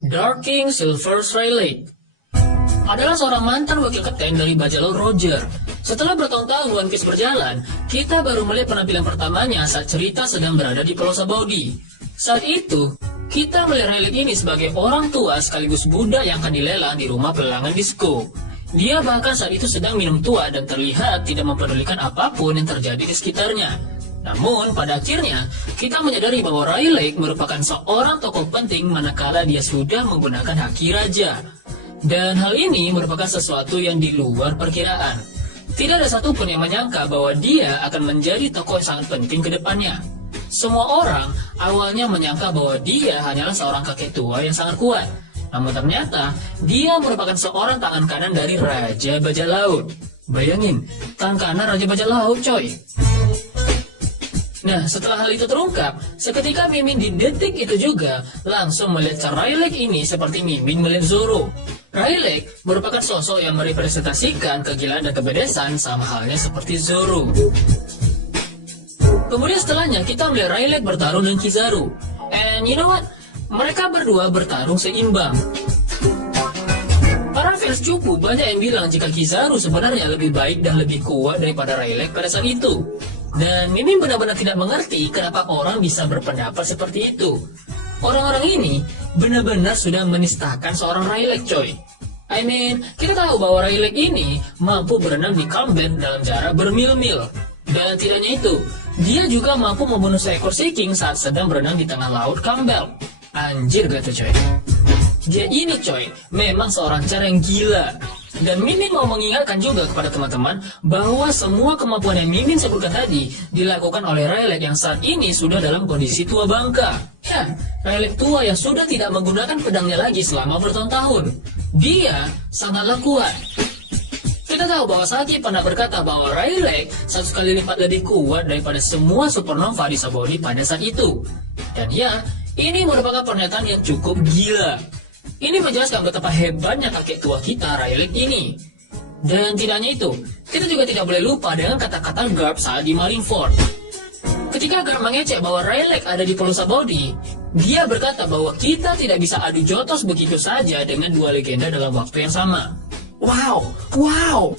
Dark King Silver Rayleigh adalah seorang mantan wakil kapten dari bajak laut Roger. Setelah bertahun-tahun One Piece berjalan, kita baru melihat penampilan pertamanya saat cerita sedang berada di Pulau Sabaody. Saat itu, kita melihat Rayleigh ini sebagai orang tua sekaligus budak yang akan dilelang di rumah pelelangan disco. Dia bahkan saat itu sedang minum tua dan terlihat tidak mempedulikan apapun yang terjadi di sekitarnya. Namun, pada akhirnya, kita menyadari bahwa Rayleigh merupakan seorang tokoh penting manakala dia sudah menggunakan haki raja. Dan hal ini merupakan sesuatu yang di luar perkiraan. Tidak ada satupun yang menyangka bahwa dia akan menjadi tokoh yang sangat penting ke depannya. Semua orang awalnya menyangka bahwa dia hanyalah seorang kakek tua yang sangat kuat. Namun ternyata, dia merupakan seorang tangan kanan dari Raja Bajak Laut. Bayangin, tangan kanan Raja Bajak Laut, coy. Nah, setelah hal itu terungkap, seketika Mimin di detik itu juga langsung melihat Rayleigh ini seperti Mimin melihat Zoro. Rayleigh merupakan sosok yang merepresentasikan kegilaan dan kebedasan sama halnya seperti Zoro. Kemudian setelahnya kita melihat Rayleigh bertarung dengan Kizaru. And you know what? Mereka berdua bertarung seimbang. Para fans cupu banyak yang bilang jika Kizaru sebenarnya lebih baik dan lebih kuat daripada Rayleigh pada saat itu. Dan Mimin benar-benar tidak mengerti kenapa orang bisa berpendapat seperti itu. Orang-orang ini benar-benar sudah menistakan seorang Rayleigh, coy. I mean, kita tahu bahwa Rayleigh ini mampu berenang di combat dalam jarak bermil-mil. Dan tidak hanya itu, dia juga mampu membunuh seekor Sea King saat sedang berenang di tengah laut Campbell. Anjir gak tuh, coy. Dia ini, coy, memang seorang cara yang gila. Dan Mimin mau mengingatkan juga kepada teman-teman bahwa semua kemampuan yang Mimin sebutkan tadi dilakukan oleh Rayleigh yang saat ini sudah dalam kondisi tua bangka. Ya, Rayleigh tua yang sudah tidak menggunakan pedangnya lagi selama bertahun-tahun. Dia sangatlah kuat. Kita tahu bahwa Saki pernah berkata bahwa Rayleigh 1 kali lipat lebih kuat daripada semua supernova di Sabaody pada saat itu. Dan ya, ini merupakan pernyataan yang cukup gila. Ini menjelaskan betapa hebatnya kakek tua kita, Rayleigh ini. Dan tidak hanya itu, kita juga tidak boleh lupa dengan kata-kata Garp saat di Marineford. Ketika Garp mengecek bahwa Rayleigh ada di Pulau Sabaody, dia berkata bahwa kita tidak bisa adu jotos begitu saja dengan dua legenda dalam waktu yang sama. Wow!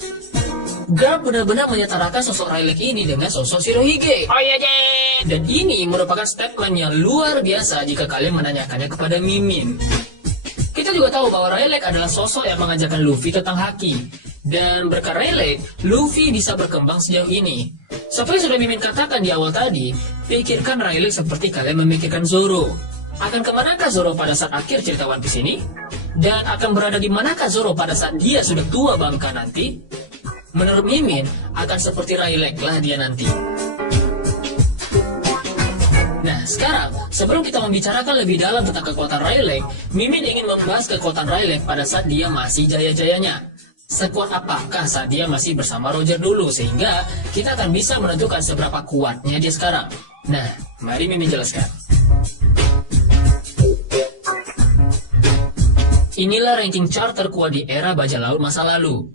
Garp benar-benar menyetarakan sosok Rayleigh ini dengan sosok Shirohige. Oh iya, deh. Dan ini merupakan statement yang luar biasa jika kalian menanyakannya kepada Mimin. Kita juga tahu bahwa Rayleigh adalah sosok yang mengajarkan Luffy tentang haki. Dan berkat Rayleigh, Luffy bisa berkembang sejauh ini. Seperti sudah Mimin katakan di awal tadi, pikirkan Rayleigh seperti kalian memikirkan Zoro. Akan kemanakah Zoro pada saat akhir cerita One Piece ini? Dan akan berada di manakah Zoro pada saat dia sudah tua bangka nanti? Menurut Mimin, akan seperti Rayleigh lah dia nanti. Nah, sekarang, sebelum kita membicarakan lebih dalam tentang kekuatan Rayleigh, Mimin ingin membahas kekuatan Rayleigh pada saat dia masih jaya-jayanya. Sekuat apakah saat dia masih bersama Roger dulu, sehingga kita akan bisa menentukan seberapa kuatnya dia sekarang. Nah, mari Mimin jelaskan. Inilah ranking chart terkuat di era bajak laut masa lalu.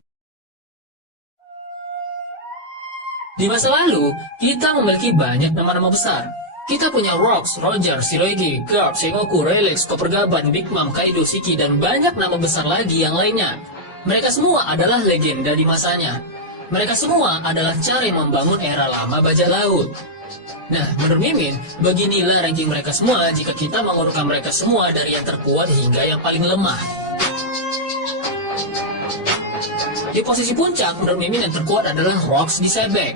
Di masa lalu, kita memiliki banyak nama-nama besar. Kita punya Rocks, Roger, Shirohige, Garp, Sengoku, Rayleigh, Copper Gaban, Big Mom, Kaido, Shiki, dan banyak nama besar lagi yang lainnya. Mereka semua adalah legenda di masanya. Mereka semua adalah cara yang membangun era lama bajak laut. Nah, menurut Mimin, beginilah ranking mereka semua jika kita mengurutkan mereka semua dari yang terkuat hingga yang paling lemah. Di posisi puncak, menurut Mimin yang terkuat adalah Rocks di Sebek.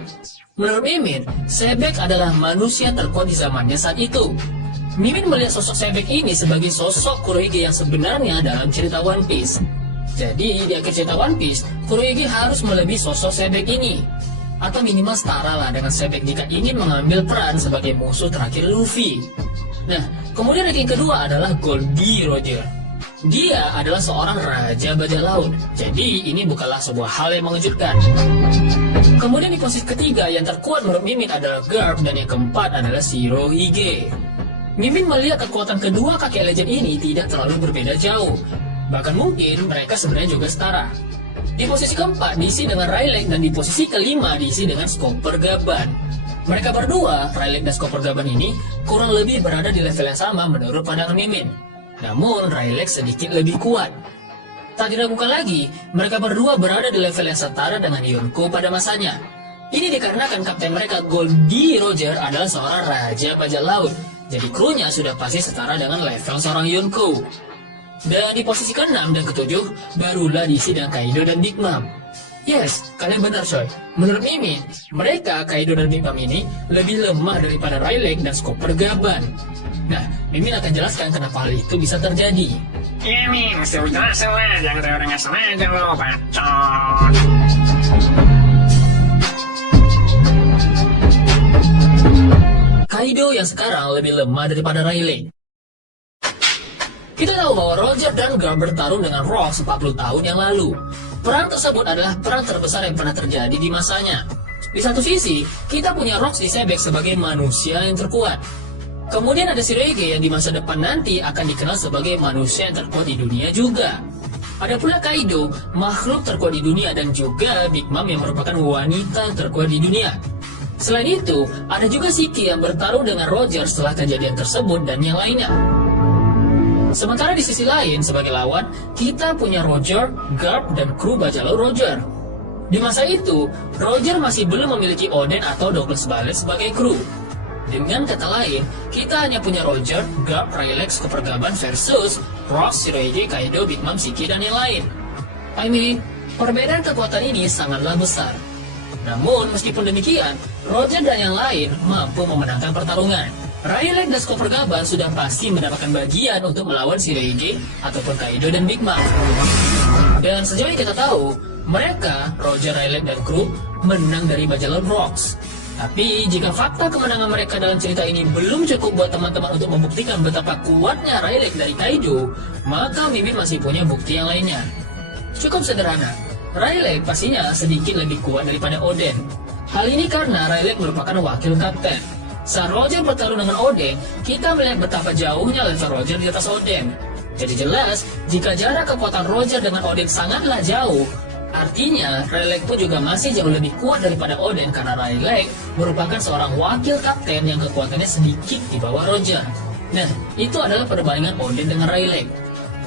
Menurut Mimin, Sebek adalah manusia terkuat di zamannya saat itu. Mimin melihat sosok Sebek ini sebagai sosok Kurohige yang sebenarnya dalam cerita One Piece. Jadi, di akhir cerita One Piece, Kurohige harus melebihi sosok Sebek ini. Atau minimal setara lah dengan Sebek jika ingin mengambil peran sebagai musuh terakhir Luffy. Nah, kemudian ranking kedua adalah Goldie Roger. Dia adalah seorang raja bajak laut, jadi ini bukanlah sebuah hal yang mengejutkan. Kemudian di posisi ketiga yang terkuat menurut Mimin adalah Garp dan yang keempat adalah Shirohige. Mimin melihat kekuatan kedua kakek legend ini tidak terlalu berbeda jauh. Bahkan mungkin mereka sebenarnya juga setara. Di posisi keempat diisi dengan Rayleigh dan di posisi kelima diisi dengan Copper Gaban. Mereka berdua, Rayleigh dan Copper Gaban ini, kurang lebih berada di level yang sama menurut pandangan Mimin. Namun Rayleigh sedikit lebih kuat. Tak diragukan lagi, mereka berdua berada di level yang setara dengan Yonko pada masanya. Ini dikarenakan kapten mereka Goldie Roger adalah seorang raja bajak laut. Jadi krunya sudah pasti setara dengan level seorang Yonko. Dan di posisi ke-6 dan ke-7 barulah diisi dengan Kaido dan Big Mom. Yes, kalian benar coy. Menurut Mimin, mereka Kaido dan Big Mom ini lebih lemah daripada Rayleigh dan Chopper Gaban. Nah, Mimin akan jelaskan kenapa hal itu bisa terjadi. Iya Min, mesti jelasin lah, jangan teorinya sengaja lo, bacot. Kaido yang sekarang lebih lemah daripada Rayleigh. Kita tahu bahwa Roger dan Garp bertarung dengan Rox 40 tahun yang lalu. Perang tersebut adalah perang terbesar yang pernah terjadi di masanya. Di satu sisi, kita punya Rox disebek sebagai manusia yang terkuat. Kemudian ada Shirage yang di masa depan nanti akan dikenal sebagai manusia yang terkuat di dunia juga. Ada pula Kaido, makhluk terkuat di dunia, dan juga Big Mom yang merupakan wanita yang terkuat di dunia. Selain itu, ada juga Shiki yang bertarung dengan Roger setelah kejadian tersebut dan yang lainnya. Sementara di sisi lain, sebagai lawan, kita punya Roger, Garp, dan kru bajak laut Roger. Di masa itu, Roger masih belum memiliki Oden atau Douglas Ballet sebagai kru. Dengan kata lain, kita hanya punya Roger, Garp, Rayleigh, Chopper Gaban versus Rox, Shirage, Kaido, Big Mom, Shiki, dan yang lain. I mean, perbedaan kekuatan ini sangatlah besar. Namun, meskipun demikian, Roger dan yang lain mampu memenangkan pertarungan. Rayleigh dan Chopper Gaban sudah pasti mendapatkan bagian untuk melawan Shirage ataupun Kaido dan Big Mom. Dan sejauh yang kita tahu, mereka, Roger, Rayleigh, dan kru menang dari bajak laut Rox. Tapi jika fakta kemenangan mereka dalam cerita ini belum cukup buat teman-teman untuk membuktikan betapa kuatnya Rayleigh dari Kaido, maka Mimin masih punya bukti yang lainnya. Cukup sederhana, Rayleigh pastinya sedikit lebih kuat daripada Oden. Hal ini karena Rayleigh merupakan wakil kapten. Saat Roger bertarung dengan Oden, kita melihat betapa jauhnya level Roger di atas Oden. Jadi jelas, jika jarak kekuatan Roger dengan Oden sangatlah jauh, artinya Rayleigh pun juga masih jauh lebih kuat daripada Oden karena Rayleigh merupakan seorang wakil kapten yang kekuatannya sedikit di bawah Roger. Nah, itu adalah perbandingan Oden dengan Rayleigh.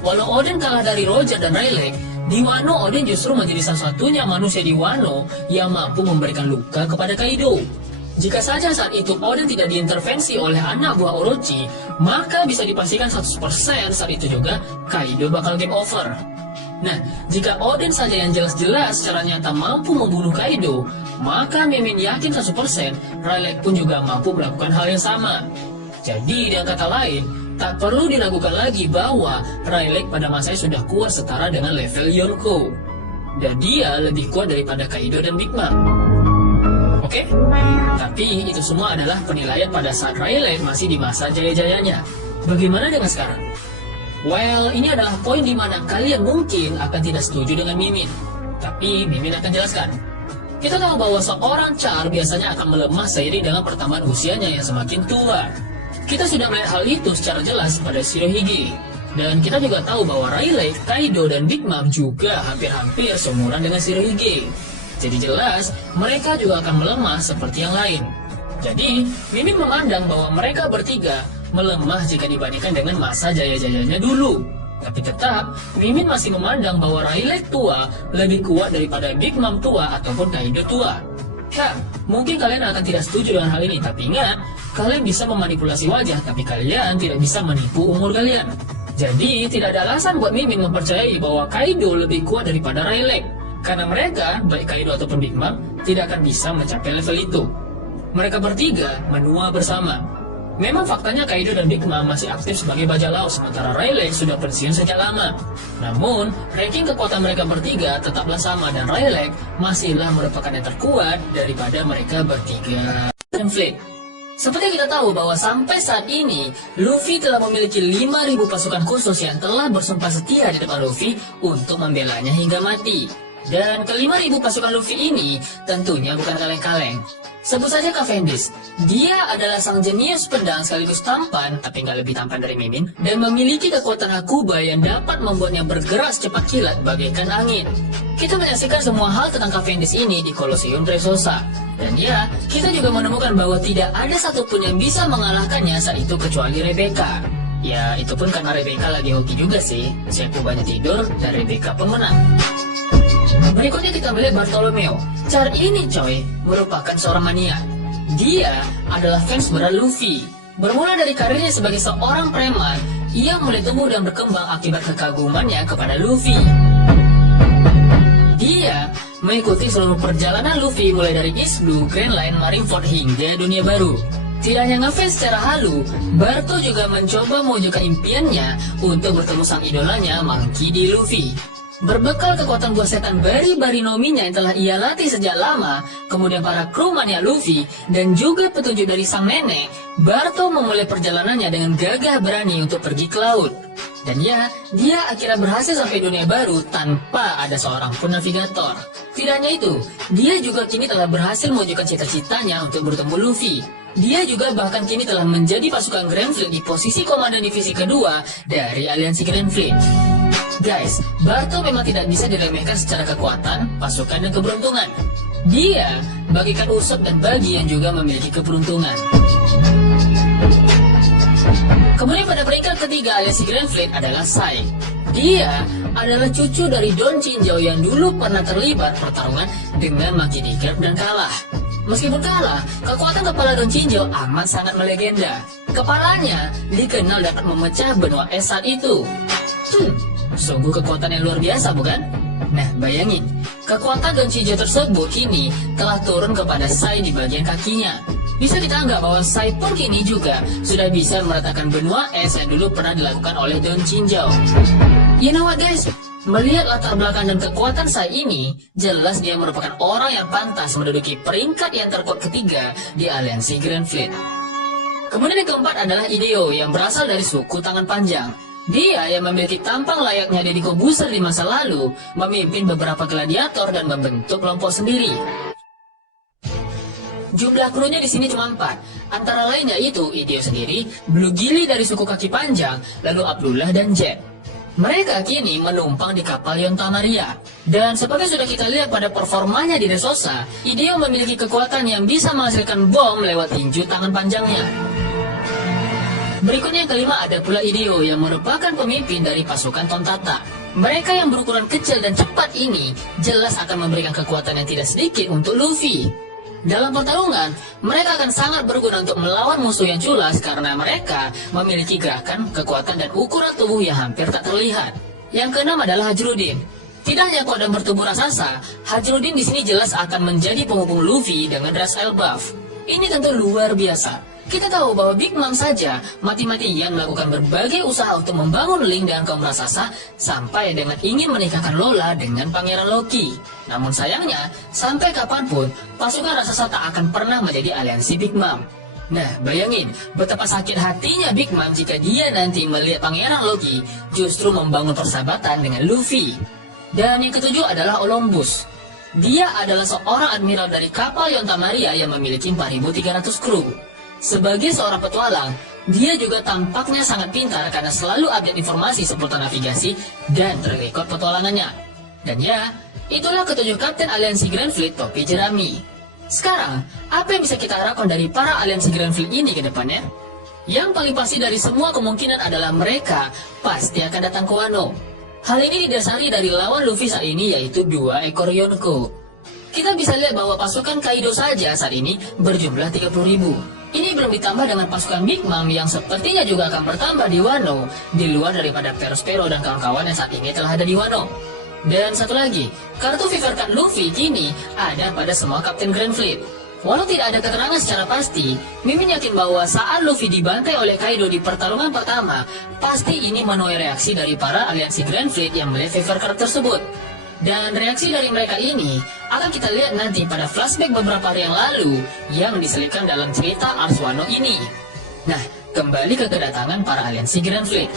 Walau Oden kalah dari Roger dan Rayleigh, di Wano Oden justru menjadi salah-satunya manusia di Wano yang mampu memberikan luka kepada Kaido. Jika saja saat itu Oden tidak diintervensi oleh anak buah Orochi, maka bisa dipastikan 100% saat itu juga Kaido bakal game over. Nah, jika Oden saja yang jelas-jelas secara nyata mampu membunuh Kaido, maka Mimin yakin 100% Rayleigh pun juga mampu melakukan hal yang sama. Jadi dengan kata lain, tak perlu diragukan lagi bahwa Rayleigh pada masanya sudah kuat setara dengan level Yonko. Dan dia lebih kuat daripada Kaido dan Big Mom. Oke? Tapi itu semua adalah penilaian pada saat Rayleigh masih di masa jaya-jayanya. Bagaimana dengan sekarang? Well, ini adalah poin di mana kalian mungkin akan tidak setuju dengan Mimin. Tapi Mimin akan jelaskan. Kita tahu bahwa seorang Char biasanya akan melemah seiring dengan pertambahan usianya yang semakin tua. Kita sudah melihat hal itu secara jelas pada Shirohige. Dan kita juga tahu bahwa Rayleigh, Kaido, dan Big Mom juga hampir-hampir seumuran dengan Shirohige. Jadi jelas, mereka juga akan melemah seperti yang lain. Jadi, Mimin memandang bahwa mereka bertiga melemah jika dibandingkan dengan masa jaya-jayanya dulu. Tapi tetap, Mimin masih memandang bahwa Rayleigh tua lebih kuat daripada Big Mom tua ataupun Kaido tua. Ya, mungkin kalian akan tidak setuju dengan hal ini, tapi ingat, kalian bisa memanipulasi wajah, tapi kalian tidak bisa menipu umur kalian. Jadi, tidak ada alasan buat Mimin mempercayai bahwa Kaido lebih kuat daripada Rayleigh. Karena mereka, baik Kaido ataupun Big Mom, tidak akan bisa mencapai level itu. Mereka bertiga menua bersama. Memang faktanya Kaido dan Big Mom masih aktif sebagai bajak laut, sementara Rayleigh sudah pensiun sejak lama. Namun, ranking kekuatan mereka bertiga tetaplah sama dan Rayleigh masihlah merupakan yang terkuat daripada mereka bertiga. Fleet. Seperti kita tahu bahwa sampai saat ini, Luffy telah memiliki 5.000 pasukan khusus yang telah bersumpah setia di depan Luffy untuk membelanya hingga mati. Dan ke-5.000 pasukan Luffy ini tentunya bukan kaleng-kaleng. Sebut saja Cavendish. Dia adalah sang jenius pedang sekaligus tampan, tapi nggak lebih tampan dari Mimin, dan memiliki kekuatan Hakuba yang dapat membuatnya bergerak secepat kilat bagaikan angin. Kita menyaksikan semua hal tentang Cavendish ini di Colosseum Dressrosa. Dan ya, kita juga menemukan bahwa tidak ada satupun yang bisa mengalahkannya saat itu kecuali Rebecca. Ya, itu pun karena Rebecca lagi hoki juga sih. Siapa banyak tidur dan Rebecca pemenang. Berikutnya kita melihat Bartolomeo. Char ini coy, merupakan seorang mania. Dia adalah fans berat Luffy. Bermula dari karirnya sebagai seorang preman, ia mulai tumbuh dan berkembang akibat kekagumannya kepada Luffy. Dia mengikuti seluruh perjalanan Luffy mulai dari East Blue, Grand Line, Marineford hingga dunia baru. Tidak hanya ngefans secara halu, Barto juga mencoba mewujudkan impiannya untuk bertemu sang idolanya Monkey D. Luffy. Berbekal kekuatan buah setan Bari-Bari Nominya yang telah ia latih sejak lama, kemudian para kru mania Luffy, dan juga petunjuk dari sang nenek, Barto memulai perjalanannya dengan gagah berani untuk pergi ke laut. Dan ya, dia akhirnya berhasil sampai dunia baru tanpa ada seorang pun navigator. Tidak hanya itu, dia juga kini telah berhasil mewujudkan cita-citanya untuk bertemu Luffy. Dia juga bahkan kini telah menjadi pasukan Grand Fleet di posisi komandan divisi kedua dari aliansi Grand Fleet. Guys, Barto memang tidak bisa diremehkan secara kekuatan, pasukan, dan keberuntungan. Dia bagikan Usopp dan Buggy yang juga memiliki keberuntungan. Kemudian pada peringkat ketiga aliansi Grand Fleet adalah Sai. Dia adalah cucu dari Don Chinjau yang dulu pernah terlibat pertarungan dengan Monkey D. Garp dan kalah. Meskipun kalah, kekuatan kepala Don Chinjau amat sangat melegenda. Kepalanya dikenal dapat memecah benua es saat itu. Sungguh kekuatan yang luar biasa, bukan? Nah, bayangin, kekuatan Don Chinjau tersebut kini telah turun kepada Sai di bagian kakinya. Bisa kita anggap bahwa Sai pun kini juga sudah bisa meratakan benua es yang dulu pernah dilakukan oleh Don Chinjau. You know what guys? Melihat latar belakang dan kekuatan Sai ini, jelas dia merupakan orang yang pantas menduduki peringkat yang terkuat ketiga di aliansi Grand Fleet. Kemudian yang keempat adalah Hideo yang berasal dari suku tangan panjang. Dia yang memiliki tampang layaknya Deddy Corbuzier di masa lalu, memimpin beberapa gladiator dan membentuk kelompok sendiri. Jumlah krunya di sini cuma 4, antara lain yaitu Hideo sendiri, Blue Gilly dari suku kaki panjang, lalu Abdullah dan Jet. Mereka kini menumpang di kapal Yonta Maria. Dan seperti sudah kita lihat pada performanya di Dressrosa, Hideo memiliki kekuatan yang bisa menghasilkan bom lewat tinju tangan panjangnya. Berikutnya yang kelima ada pula Hideo yang merupakan pemimpin dari pasukan Tontata. Mereka yang berukuran kecil dan cepat ini jelas akan memberikan kekuatan yang tidak sedikit untuk Luffy. Dalam pertarungan, mereka akan sangat berguna untuk melawan musuh yang culas karena mereka memiliki gerakan, kekuatan, dan ukuran tubuh yang hampir tak terlihat. Yang keenam adalah Hajrudin. Tidak hanya kuat dan bertubuh raksasa, Hajrudin di sini jelas akan menjadi penghubung Luffy dengan Ras Al Buff. Ini tentu luar biasa. Kita tahu bahwa Big Mom saja mati-matian melakukan berbagai usaha untuk membangun link dengan kaum raksasa sampai dengan ingin menikahkan Lola dengan Pangeran Loki. Namun sayangnya, sampai kapanpun pasukan raksasa tak akan pernah menjadi aliansi Big Mom. Nah, bayangin betapa sakit hatinya Big Mom jika dia nanti melihat Pangeran Loki justru membangun persahabatan dengan Luffy. Dan yang ketujuh adalah Olympus. Dia adalah seorang admiral dari kapal Yonta Maria yang memiliki 4.300 kru. Sebagai seorang petualang, dia juga tampaknya sangat pintar karena selalu update informasi seputar navigasi dan track petualangannya. Dan ya, itulah ketujuh kapten aliansi Grand Fleet topi jerami. Sekarang, apa yang bisa kita harapkan dari para aliansi Grand Fleet ini ke depannya? Yang paling pasti dari semua kemungkinan adalah mereka pasti akan datang ke Wano. Hal ini didasari dari lawan Luffy saat ini yaitu 2 ekor Yonko. Kita bisa lihat bahwa pasukan Kaido saja saat ini berjumlah 30.000. Ini belum ditambah dengan pasukan Big Mom yang sepertinya juga akan bertambah di Wano, di luar daripada Perospero dan kawan-kawan yang saat ini telah ada di Wano. Dan satu lagi, kartu Fever Card Luffy kini ada pada semua Kapten Grand Fleet. Walau tidak ada keterangan secara pasti, Mimin yakin bahwa saat Luffy dibantai oleh Kaido di pertarungan pertama, pasti ini menuai reaksi dari para aliansi Grand Fleet yang melihat Fever Card tersebut. Dan reaksi dari mereka ini akan kita lihat nanti pada flashback beberapa hari yang lalu yang diselipkan dalam cerita Ars Wano ini. Nah, kembali ke kedatangan para aliansi Grand Fleet.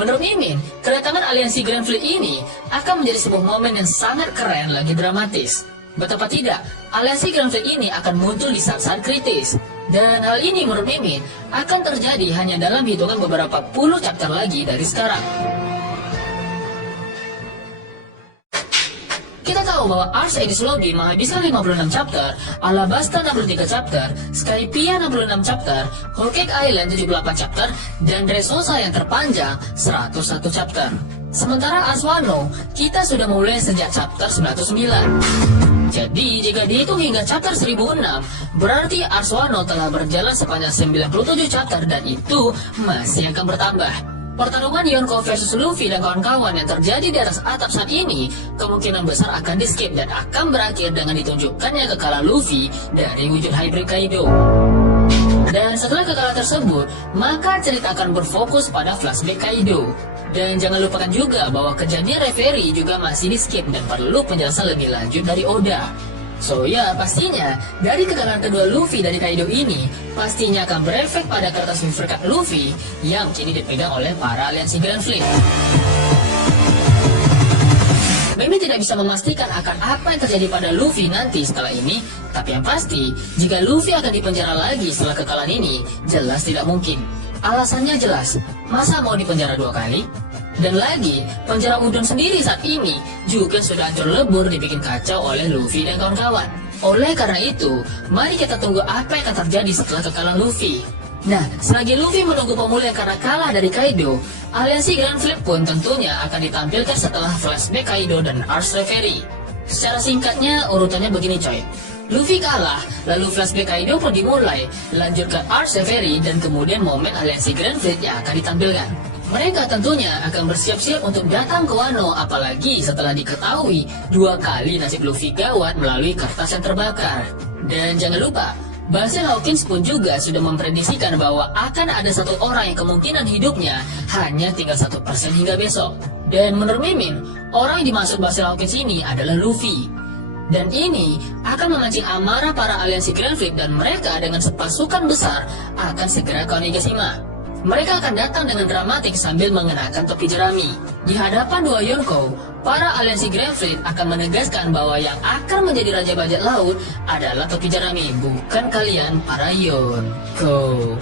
Menurut Mimin, kedatangan aliansi Grand Fleet ini akan menjadi sebuah momen yang sangat keren lagi dramatis. Betapa tidak, aliansi Grand Fleet ini akan muncul di saat-saat kritis. Dan hal ini menurut Mimin akan terjadi hanya dalam hitungan beberapa puluh chapter lagi dari sekarang. Kita tahu bahwa Ars Aegis Lobby menghabiskan 56 chapter, Alabasta 63 chapter, Skypiea 66 chapter, Whole Cake Island 78 chapter, dan Dressrosa yang terpanjang 101 chapter. Sementara Ars Wano, kita sudah mulai sejak chapter 99. Jadi, jika dihitung hingga chapter 1006, berarti Ars Wano telah berjalan sepanjang 97 chapter dan itu masih akan bertambah. Pertarungan Yonko versus Luffy dan kawan-kawan yang terjadi di atas atap saat ini kemungkinan besar akan di-skip dan akan berakhir dengan ditunjukkannya kekalahan Luffy dari wujud Hybrid Kaido. Dan setelah kekalahan tersebut, maka cerita akan berfokus pada flashback Kaido. Dan jangan lupakan juga bahwa kejadian Reverie juga masih di-skip dan perlu penjelasan lebih lanjut dari Oda. So ya, pastinya dari kekalahan kedua Luffy dari Kaido ini pastinya akan berefek pada kertas Silver Card Luffy yang kini dipegang oleh para aliansi Grand Fleet. Mimi tidak bisa memastikan akan apa yang terjadi pada Luffy nanti setelah ini, tapi yang pasti, jika Luffy akan dipenjara lagi setelah kekalahan ini, jelas tidak mungkin. Alasannya jelas, masa mau dipenjara 2 kali? Dan lagi, penjara Udon sendiri saat ini juga sudah hancur lebur dibikin kacau oleh Luffy dan kawan-kawan. Oleh karena itu, mari kita tunggu apa yang akan terjadi setelah kekalahan Luffy. Nah, selagi Luffy menunggu pemulihan karena kalah dari Kaido, aliansi Grand Fleet pun tentunya akan ditampilkan setelah flashback Kaido dan Ars Reverie. Secara singkatnya, urutannya begini coy. Luffy kalah, lalu flashback Kaido pun dimulai, lanjut ke Ars Reverie dan kemudian momen aliansi Grand Fleet yang akan ditampilkan. Mereka tentunya akan bersiap-siap untuk datang ke Wano, apalagi setelah diketahui 2 kali nasib Luffy gawat melalui kertas yang terbakar. Dan jangan lupa, Basil Hawkins pun juga sudah memprediksikan bahwa akan ada 1 orang yang kemungkinan hidupnya hanya tinggal 1% hingga besok. Dan menurut Mimin, orang yang dimaksud Basil Hawkins ini adalah Luffy. Dan ini akan memancing amarah para aliansi Grand Fleet dan mereka dengan sepasukan besar akan segera ke Onigashima. Mereka akan datang dengan dramatik sambil mengenakan topi jerami. Di hadapan 2 Yonko, para aliansi Grand Fleet akan menegaskan bahwa yang akan menjadi raja bajak laut adalah topi jerami, bukan kalian para Yonko.